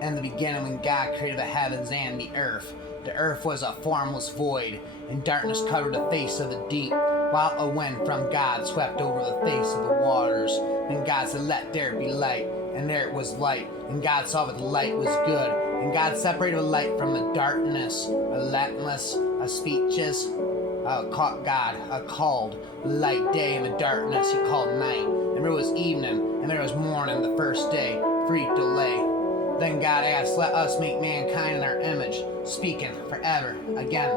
In the beginning, when God created the heavens and the earth was a formless void, and darkness covered the face of the deep, while a wind from God swept over the face of the waters. Then God said, "Let there be light," and there it was light. And God saw that the light was good. And God separated the light from the darkness. Relentless speeches called light day, and the darkness he called night. And there was evening, and there was morning the first day, free delay. Then God asked, "Let us make mankind in our image," speaking forever again.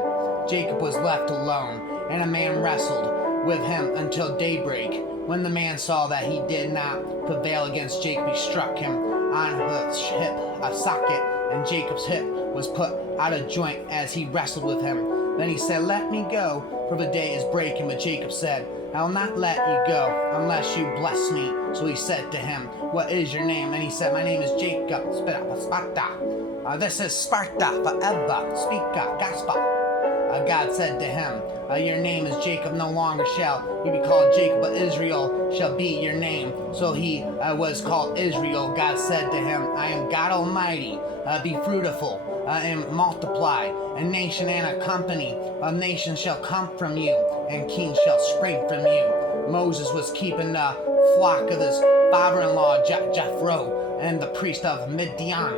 Jacob was left alone, and a man wrestled with him until daybreak. When the man saw that he did not prevail against Jacob, he struck him on his hip a socket, and Jacob's hip was put out of joint as he wrestled with him. Then he said, "Let me go, for the day is breaking." But Jacob said, "I will not let you go unless you bless me." So he said to him, "What is your name?" And he said, "My name is Jacob." Sparta. This is Sparta forever. Speak up, gospel. God said to him, "Your name is Jacob, no longer shall you be called Jacob, but Israel shall be your name." So he was called Israel. God said to him, "I am God Almighty. Be fruitful and multiply. A nation and a company of nations shall come from you, and kings shall spring from you." Moses was keeping the flock of his father-in-law Jethro, and the priest of Midian.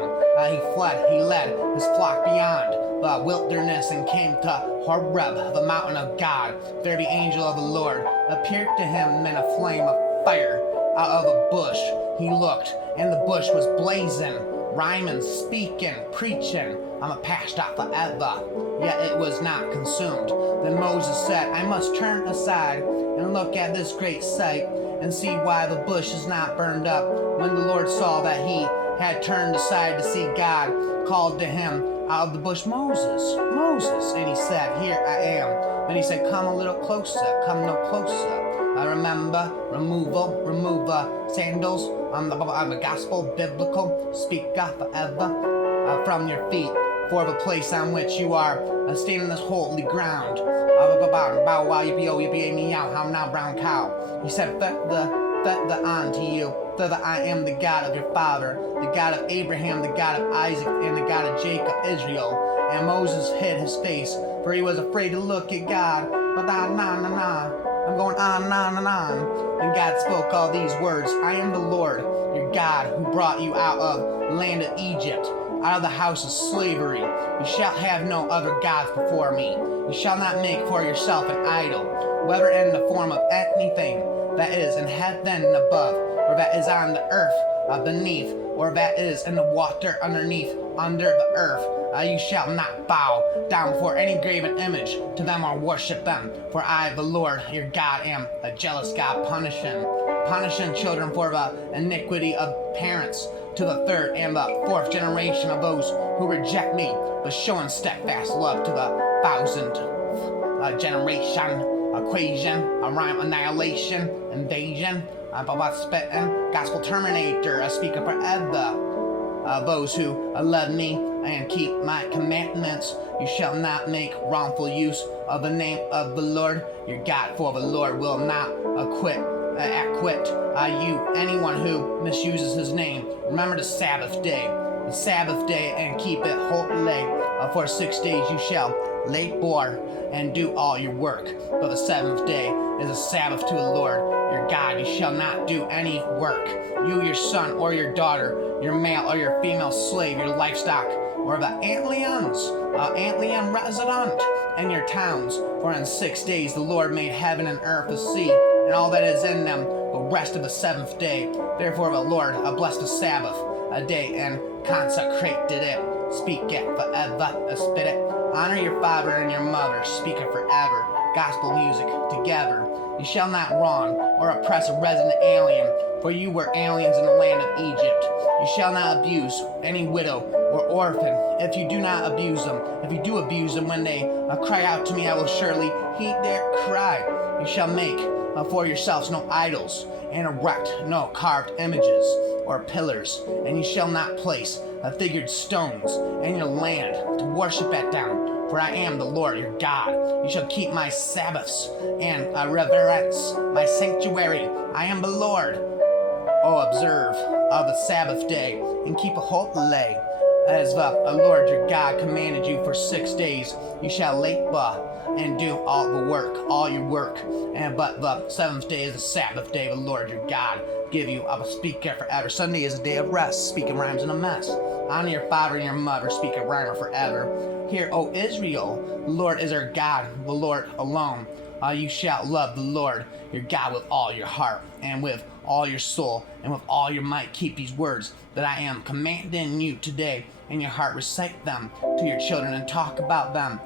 He fled, he led his flock beyond the wilderness and came to Horeb, the mountain of God. There the angel of the Lord appeared to him in a flame of fire out of a bush. He looked, and the bush was blazing, rhyming, speaking, preaching. I'm a past out forever, yet it was not consumed. Then Moses said, "I must turn aside and look at this great sight, and see why the bush is not burned up." When the Lord saw that he had turned aside to see, God called to him out of the bush, "Moses, Moses." And he said, "Here I am." Then he said, "Come a little closer, come no closer." Remove sandals on the gospel, biblical, speak God forever from your feet, for the place on which you are standing is holy ground. Bow wow, yippee meow, how now brown cow. He said, "Further on to you, further I am the God of your father, the God of Abraham, the God of Isaac, and the God of Jacob, Israel." And Moses hid his face, for he was afraid to look at God. But I'm going on. And God spoke all these words, "I am the Lord, your God, who brought you out of the land of Egypt, out of the house of slavery. You shall have no other gods before me. You shall not make for yourself an idol, whether in the form of anything that is in heaven above, or that is on the earth beneath, or that is in the water underneath, under the earth. You shall not bow down before any graven image to them or worship them. For I, the Lord, your God, am a jealous God, punishing children for the iniquity of parents to the third and the fourth generation of those who reject me, but showing steadfast love to the thousandth generation." Equation, a rhyme, annihilation, invasion, spitting, gospel terminator, a speaker forever. Those who love me and keep my commandments, you shall not make wrongful use of the name of the Lord your God, for the Lord will not acquit you, anyone who misuses his name. Remember the Sabbath day, and keep it holy. For 6 days you shall labor and do all your work, but the seventh day is a Sabbath to the Lord your God. You shall not do any work, you, your son or your daughter, your male or your female slave, your livestock, or the alien resident in your towns. For in 6 days the Lord made heaven and earth, the sea, and all that is in them, the rest of the seventh day. Therefore the Lord blessed the Sabbath a day and consecrated it. Speak it forever, spit it. Honor your father and your mother, speak it forever. Gospel music together. You shall not wrong or oppress a resident alien, for you were aliens in the land of Egypt. You shall not abuse any widow or orphan. If you do not abuse them, if you do abuse them, when they cry out to me, I will surely heed their cry. You shall make for yourselves no idols, and erect no carved images or pillars, and you shall not place figured stones in your land to worship at them. For I am the Lord your God. You shall keep my Sabbaths and reverence my sanctuary. I am the Lord. Oh, observe of the Sabbath day and keep a holy. as the Lord your God commanded you for 6 days. You shall labor and do all the work, all your work. And but the seventh day is the Sabbath day, the Lord your God give you a speaker forever. Sunday is a day of rest, speaking rhymes in a mess. Honor your father and your mother, speak a rhymer forever. Hear, O Israel, the Lord is our God, the Lord alone. You shall love the Lord your God with all your heart, and with all your soul, and with all your might. Keep these words that I am commanding you today in your heart. Recite them to your children and talk about them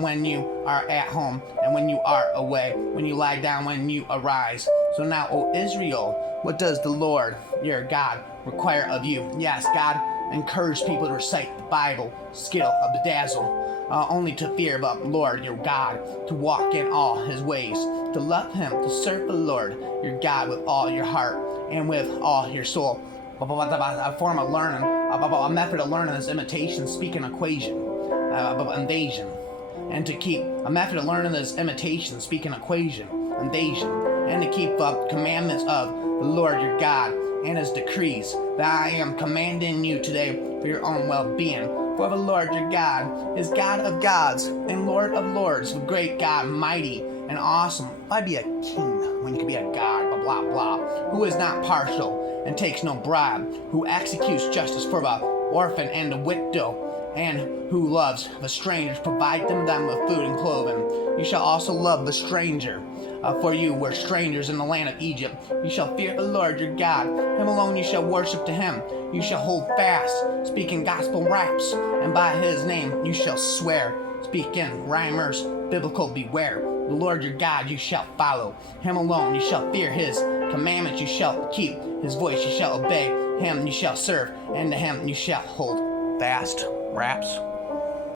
when you are at home and when you are away, when you lie down, when you arise. So now, O Israel, what does the Lord your God require of you? Yes, God encouraged people to recite the Bible, skill of bedazzle. Only to fear the Lord your God, to walk in all his ways, to love him, to serve the Lord your God with all your heart and with all your soul. A form of learning, a method of learning is imitation, speaking equation, invasion. And to keep, a method of learning is imitation, speaking equation, invasion. And to keep the commandments of the Lord your God and his decrees that I am commanding you today for your own well-being. For the Lord your God is God of gods and Lord of lords, the great God, mighty and awesome. Why be a king when you can be a god, blah, blah, blah, who is not partial and takes no bribe, who executes justice for the orphan and the widow, and who loves the strangers, provide them with food and clothing. You shall also love the stranger, for you were strangers in the land of Egypt. You shall fear the Lord your God. Him alone you shall worship to him. You shall hold fast, speaking gospel raps, and by his name you shall swear. Speaking rhymers, biblical beware. The Lord your God you shall follow. Him alone you shall fear. His commandments you shall keep. His voice you shall obey. Him you shall serve, and to him you shall hold fast. Raps.